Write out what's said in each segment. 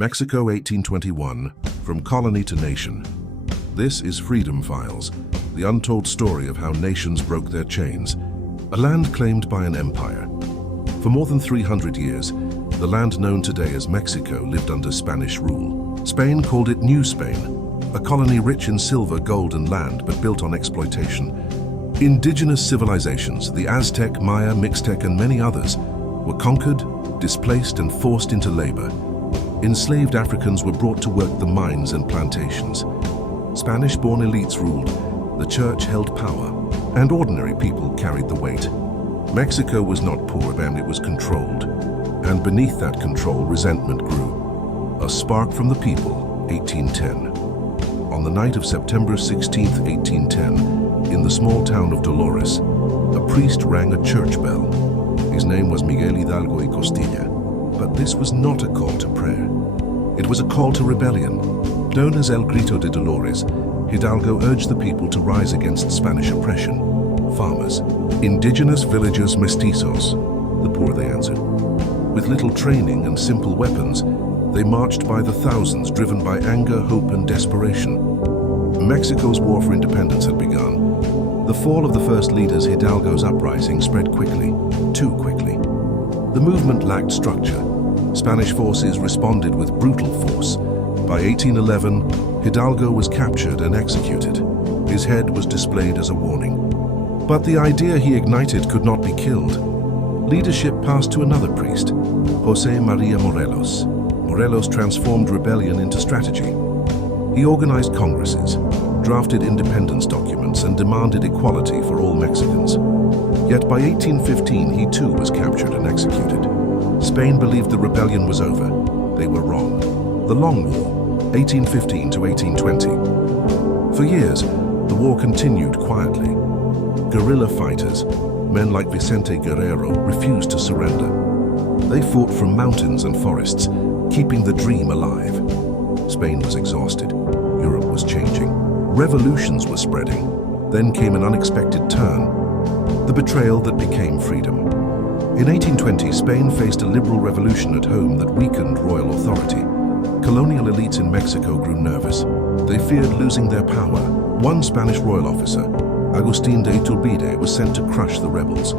Mexico 1821, From Colony to Nation. This is Freedom Files, the untold story of how nations broke their chains. A land claimed by an empire. For more than 300 years, the land known today as Mexico lived under Spanish rule. Spain called it New Spain, a colony rich in silver, gold, and land, but built on exploitation. Indigenous civilizations, the Aztec, Maya, Mixtec, and many others, were conquered, displaced, and forced into labor. Enslaved Africans were brought to work the mines and plantations. Spanish-born elites ruled, the church held power, and ordinary people carried the weight. Mexico was not poor then, it was controlled. And beneath that control, resentment grew. A spark from the people, 1810. On the night of September 16, 1810, in the small town of Dolores, a priest rang a church bell. His name was Miguel Hidalgo y Costilla. But this was not a call to prayer. It was a call to rebellion. Known as El Grito de Dolores, Hidalgo urged the people to rise against Spanish oppression. Farmers, indigenous villagers, mestizos, the poor, they answered. With little training and simple weapons, they marched by the thousands, driven by anger, hope, and desperation. Mexico's war for independence had begun. The fall of the first leaders, Hidalgo's uprising, spread quickly, too quickly. The movement lacked structure. Spanish forces responded with brutal force. By 1811, Hidalgo was captured and executed. His head was displayed as a warning. But the idea he ignited could not be killed. Leadership passed to another priest, José María Morelos. Morelos transformed rebellion into strategy. He organized congresses, drafted independence documents, and demanded equality for all Mexicans. Yet by 1815, he too was captured and executed. Spain believed the rebellion was over. They were wrong. The Long War, 1815 to 1820. For years, the war continued quietly. Guerrilla fighters, men like Vicente Guerrero, refused to surrender. They fought from mountains and forests, keeping the dream alive. Spain was exhausted. Europe was changing. Revolutions were spreading. Then came an unexpected turn. The betrayal that became freedom. In 1820, Spain faced a liberal revolution at home that weakened royal authority. Colonial elites in Mexico grew nervous. They feared losing their power. One Spanish royal officer, Agustín de Iturbide, was sent to crush the rebels.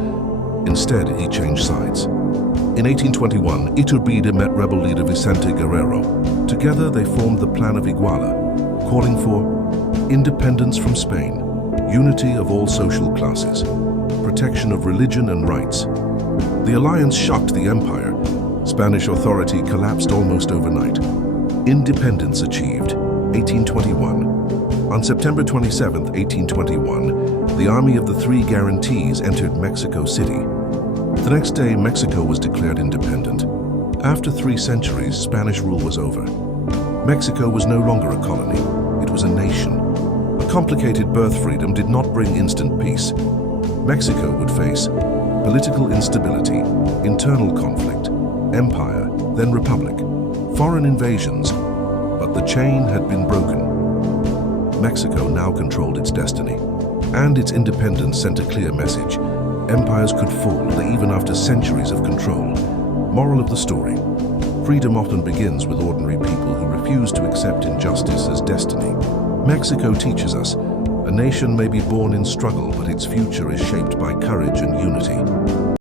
Instead, he changed sides. In 1821, Iturbide met rebel leader Vicente Guerrero. Together, they formed the Plan of Iguala, calling for independence from Spain, unity of all social classes, protection of religion and rights. The alliance shocked the empire. Spanish authority collapsed almost overnight. Independence achieved, 1821. On September 27, 1821, the Army of the Three Guarantees entered Mexico City. The next day, Mexico was declared independent. After 3 centuries, Spanish rule was over. Mexico was no longer a colony. It was a nation. A complicated birth freedom did not bring instant peace. Mexico would face political instability, internal conflict, empire, then republic, foreign invasions, but the chain had been broken. Mexico now controlled its destiny, and its independence sent a clear message. Empires could fall, even after centuries of control. Moral of the story: freedom often begins with ordinary people who refuse to accept injustice as destiny. Mexico teaches us, a nation may be born in struggle, but its future is shaped by courage and unity.